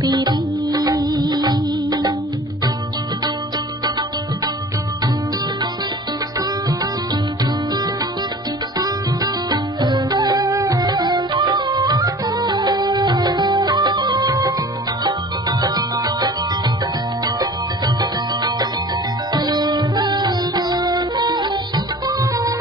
पीर